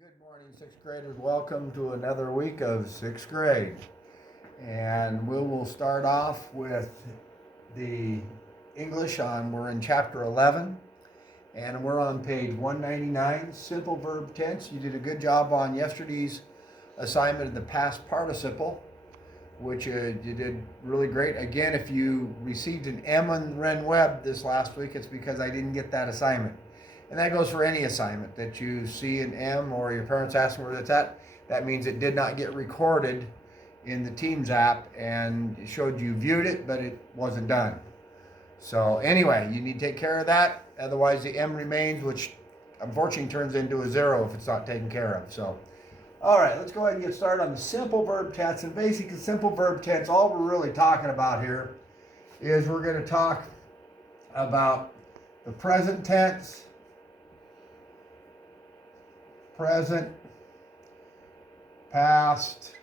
Good morning, sixth graders. Welcome to another week of sixth grade. And we will start off with the English we're in chapter 11. And we're on page 199, simple verb tense. You did a good job on yesterday's assignment of the past participle, which you did really great. Again, if you received an M on Ren Web this last week, it's because I didn't get that assignment. And that goes for any assignment that you see an M or your parents ask where it's at. That means it did not get recorded in the Teams app and it showed you viewed it, but it wasn't done. So anyway, you need to take care of that. Otherwise the M remains, which unfortunately turns into a 0 if it's not taken care of. So, all right, let's go ahead and get started on the simple verb tense. And basically simple verb tense, all we're really talking about here is we're going to talk about the present tense, present, past,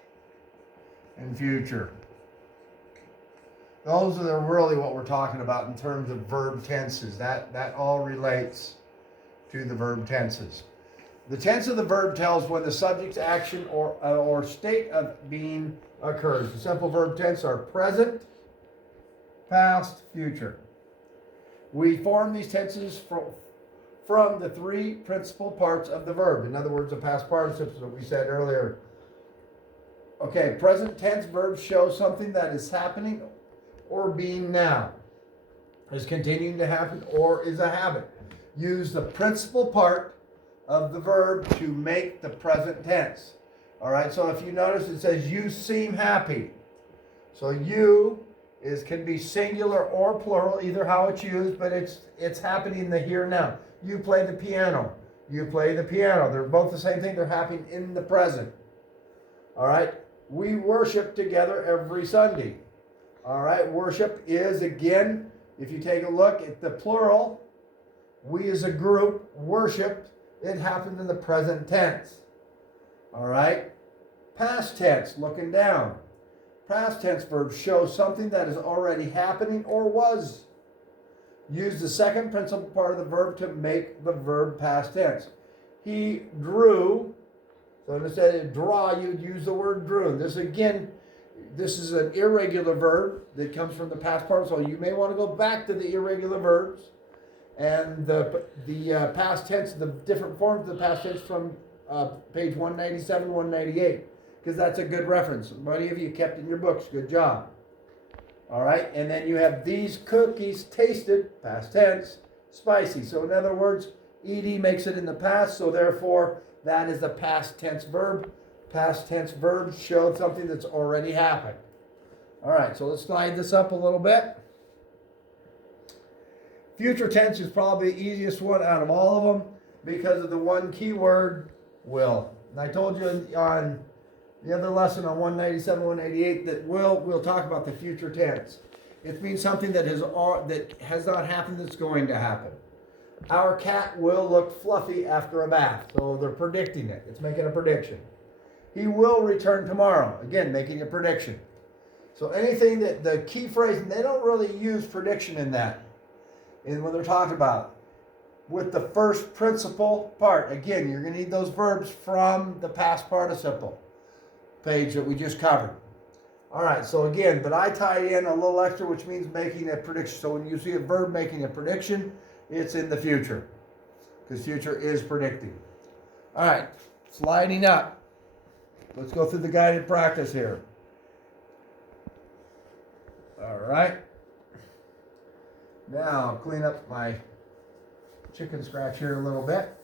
and future. Those are really what we're talking about in terms of verb tenses. That all relates to the verb tenses. The tense of the verb tells when the subject's action or state of being occurs. The simple verb tense are present, past, future. We form these tenses from the three principal parts of the verb. In other words, the past participles that we said earlier. Okay, present tense verbs show something that is happening or being now, is continuing to happen, or is a habit. Use the principal part of the verb to make the present tense. All right, so if you notice it says you seem happy. So you can be singular or plural, either how it's used, but it's happening in the here and now. You play the piano. You play the piano. They're both the same thing. They're happening in the present. All right. We worship together every Sunday. All right. Worship is, again, if you take a look at the plural, we as a group worshiped. It happened in the present tense. All right. Past tense, looking down. Past tense verbs show something that is already happening or was. Use the second principal part of the verb to make the verb past tense. He drew. So instead of draw, you'd use the word drew. And this is an irregular verb that comes from the past participle. So you may want to go back to the irregular verbs and the past tense, the different forms of the past tense from page 197, 198. Because that's a good reference. Many of you kept in your books. Good job. All right, and then you have these cookies tasted, past tense, spicy. So in other words, ed makes it in the past, so therefore that is a past tense verb. Past tense verbs show something that's already happened. All right, so let's slide this up a little bit. Future tense is probably the easiest one out of all of them because of the one key word, will. And I told you on the other lesson on 197, 188 that we'll talk about the future tense. It means something that has not happened that's going to happen. Our cat will look fluffy after a bath. So they're predicting it. It's making a prediction. He will return tomorrow. Again, making a prediction. So anything that the key phrase, and they don't really use prediction in that. And when they're talking about with the first principal part, again, you're going to need those verbs from the past participle page that we just covered. All right, so again, but I tied in a little extra, which means making a prediction. So when you see a verb making a prediction, it's in the future, because future is predicting. All right, sliding up. Let's go through the guided practice here. All right. Now I'll clean up my chicken scratch here a little bit.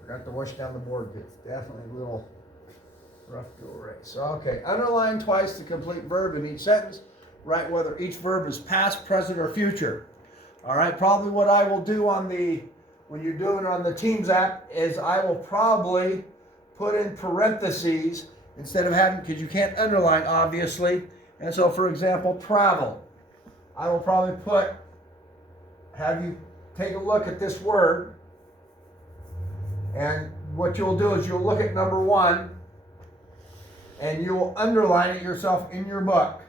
Forgot to wash down the board. It's definitely a little rough to erase. So, okay, underline twice the complete verb in each sentence. Write whether each verb is past, present, or future. All right, probably what I will do when you're doing it on the Teams app is I will probably put in parentheses instead of having, because you can't underline, obviously. And so, for example, travel. I will probably have you take a look at this word. And what you'll do is you'll look at number 1, and you will underline it yourself in your book.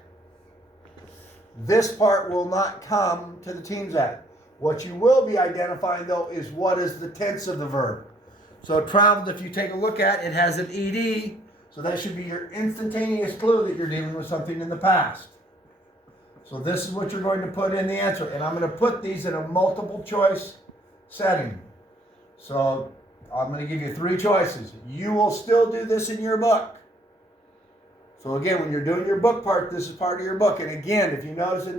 This part will not come to the Teams app. What you will be identifying, though, is what is the tense of the verb. So traveled, if you take a look at it, has an ed, so that should be your instantaneous clue that you're dealing with something in the past. So this is what you're going to put in the answer, and I'm going to put these in a multiple choice setting. So I'm going to give you 3 choices. You will still do this in your book. So again, when you're doing your book part, this is part of your book. And again, if you notice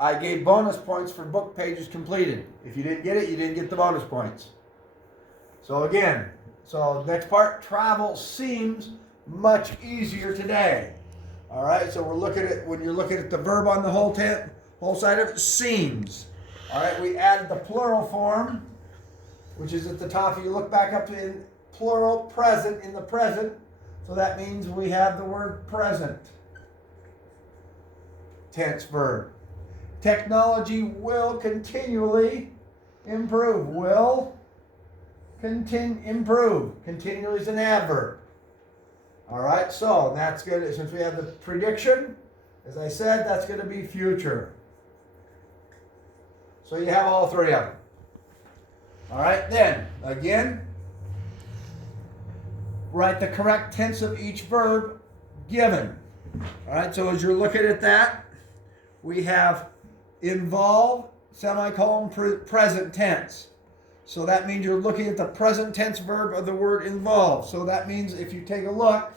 I gave bonus points for book pages completed. If you didn't get it, you didn't get the bonus points. So again, next part, travel seems much easier today. All right, so we're looking at, when you're looking at the verb on the whole side of it, seems. All right, we added the plural form, which is at the top. If you look back up to in plural present, in the present, so that means we have the word present tense verb. Technology will continually improve. Will improve. Continually is an adverb. All right, so that's good. Since we have the prediction, as I said, that's going to be future. So you have all 3 of them. All right, then, again, write the correct tense of each verb given. All right, so as you're looking at that, we have involve, semicolon, present tense. So that means you're looking at the present tense verb of the word involve. So that means if you take a look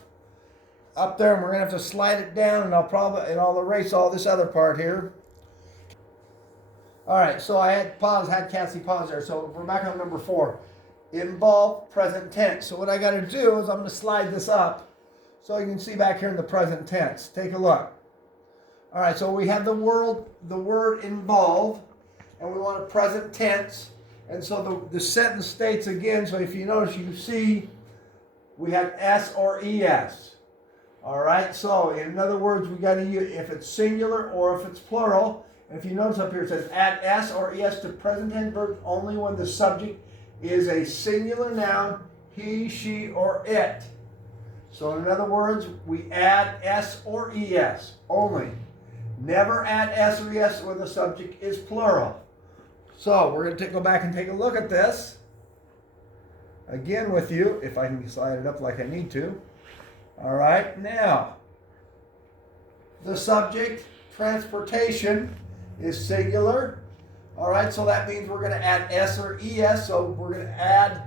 up there, and we're going to have to slide it down, and I'll erase all this other part here. All right, so I had Cassie pause there. So we're back on number 4. Involve present tense. So what I got to do is I'm going to slide this up so you can see back here in the present tense. Take a look. All right, so we have the word involve, and we want a present tense. And so the sentence states again, so if you notice, you see we have S or ES. All right, so in other words, we got to use if it's singular or if it's plural. And if you notice up here, it says add S or ES to present tense verbs only when the subject is a singular noun, he, she, or it. So in other words, we add S or ES only. Never add S or ES when the subject is plural. So we're going to go back and take a look at this again with you, if I can slide it up like I need to. All right, now, the subject, transportation, is singular. All right, so that means we're going to add S or ES. So we're going to add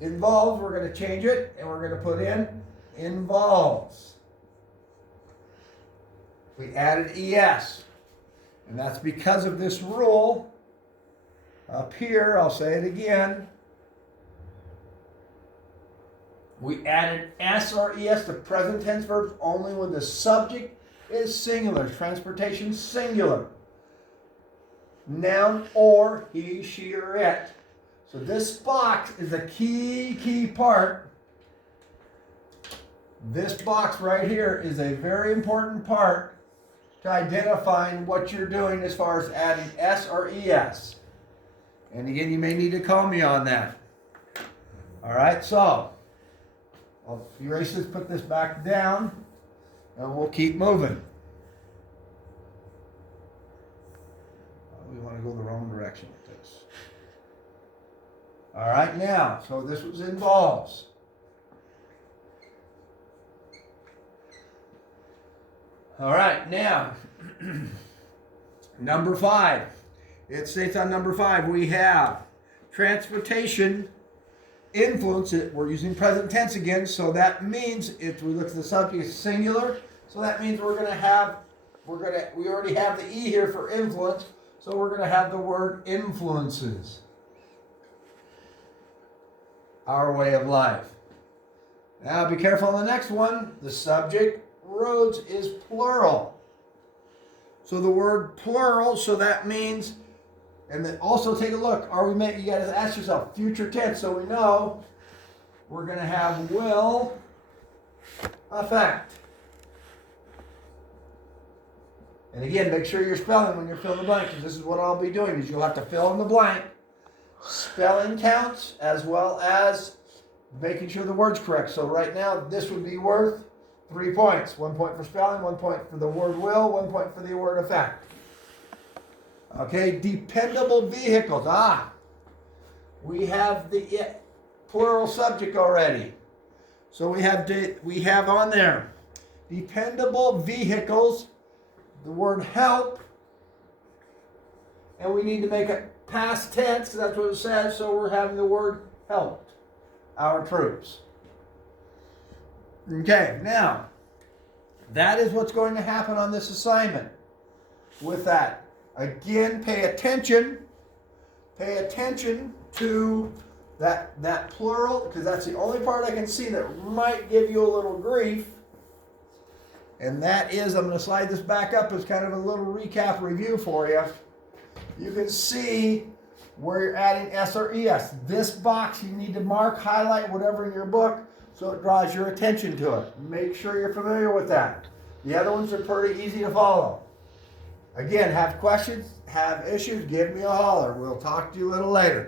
involves, we're going to change it, and we're going to put in involves. We added ES, and that's because of this rule up here. I'll say it again. We added S or ES to present tense verbs only when the subject is singular. Transportation, singular. Noun or he, she, or it. So this box is a key part. This box right here is a very important part to identifying what you're doing as far as adding S or ES. And again, you may need to call me on that. All right, so I'll erase this, put this back down, and we'll keep moving. We want to go the wrong direction with this. All right, now, so this was involves. All right, now, number 5. It states on number 5, we have transportation influence. We're using present tense again, so that means if we look at the subject, it's singular. So that means we already have the E here for influence, so we're going to have the word influences our way of life. Now be careful on the next one. The subject, roads, is plural. So the word plural, so that means, and then also take a look, you got to ask yourself, future tense, so we know we're going to have will affect. And again, make sure you're spelling when you're filling the blank, because this is what I'll be doing, is you'll have to fill in the blank. Spelling counts as well as making sure the word's correct. So right now, this would be worth 3 points. 1 point for spelling, 1 point for the word will, 1 point for the word affect. Okay, dependable vehicles. We have the plural subject already. So we have on there dependable vehicles, the word help, and we need to make it past tense, that's what it says, so we're having the word helped our troops. Okay, now, that is what's going to happen on this assignment. With that, again, pay attention to that plural, because that's the only part I can see that might give you a little grief. And that is, I'm going to slide this back up as kind of a little recap review for you. You can see where you're adding S or ES. This box you need to mark, highlight, whatever in your book, so it draws your attention to it. Make sure you're familiar with that. The other ones are pretty easy to follow. Again, have questions, have issues, give me a holler. We'll talk to you a little later.